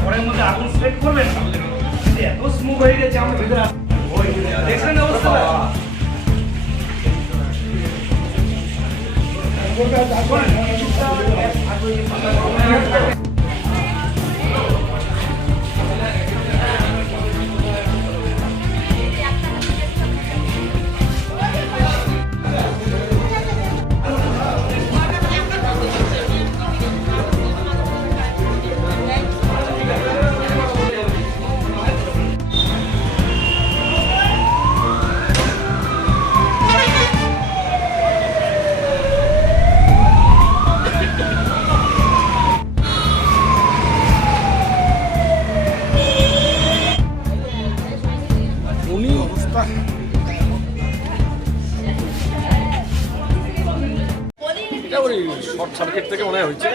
ঘরের মধ্যে আগুন স্প্রেড করবেন না কিন্তু এত স্মুথ হয়ে গেছে আমরা ভিতরে আস- ওই দেখছেন অবস্থাটা উনি এটা ওই শর্ট সার্কিট থেকে মনে হয় হয়েছে।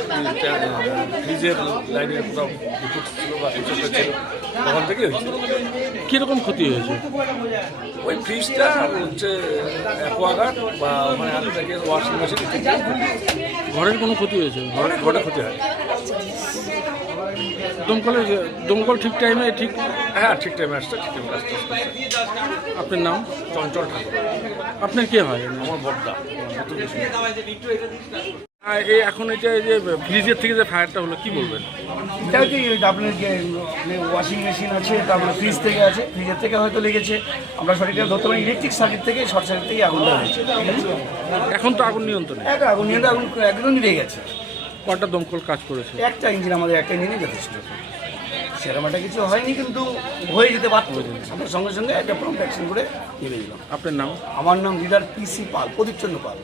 ফ্রিজের লাইনে কোথাও বিদ্যুৎ ছিল বা ছিল তখন থেকেই হয়েছে। কীরকম ক্ষতি হয়েছে? ওই ফ্রিজটা হচ্ছে অ্যাকোয়াগার্ড বা ওখানে থেকে ওয়াশিং মেশিন ঘরের কোনো ক্ষতি হয়েছে? ঘরের ঘরে ক্ষতি হয় দমকলের দমকল ঠিক টাইমে ঠিক হ্যাঁ ঠিক টাইমে আসছে ঠিক টাইমে আসছে আপনার নাম? চঞ্চল ঠাকুর। আপনার কে হয়? আমার বড়দা। এই এখন এটা এই যে ফ্রিজের থেকে যে ফায়ারটা হলো কি বলবেন? এটা কি আপনার যে ওয়াশিং মেশিন আছে তারপরে ফ্রিজ থেকে আছে ফ্রিজের থেকে হয়তো লেগেছে। আমরা সঠিকভাবে ধরতে পারি ইলেকট্রিক সার্কিট থেকে শর্ট সার্কিট থেকে আগুনটা হয়েছে। এখন তো আগুন নিয়ন্ত্রণে। এক আগুন নিয়ে আগুন একদম নিভে গেছে। কটা দমকল কাজ করেছে? একটা ইঞ্জিন আমাদের একটা ইঞ্জিনই যথেষ্ট। সেরকম একটা কিছু হয়নি কিন্তু হয়ে যেতে পারত আমরা সঙ্গে সঙ্গে একটা প্রম্পট অ্যাকশন করে নেমে গেলাম। আপনার নাম? আমার নাম লিডার পিসি পাল প্রদীপচন্দ্র পাল।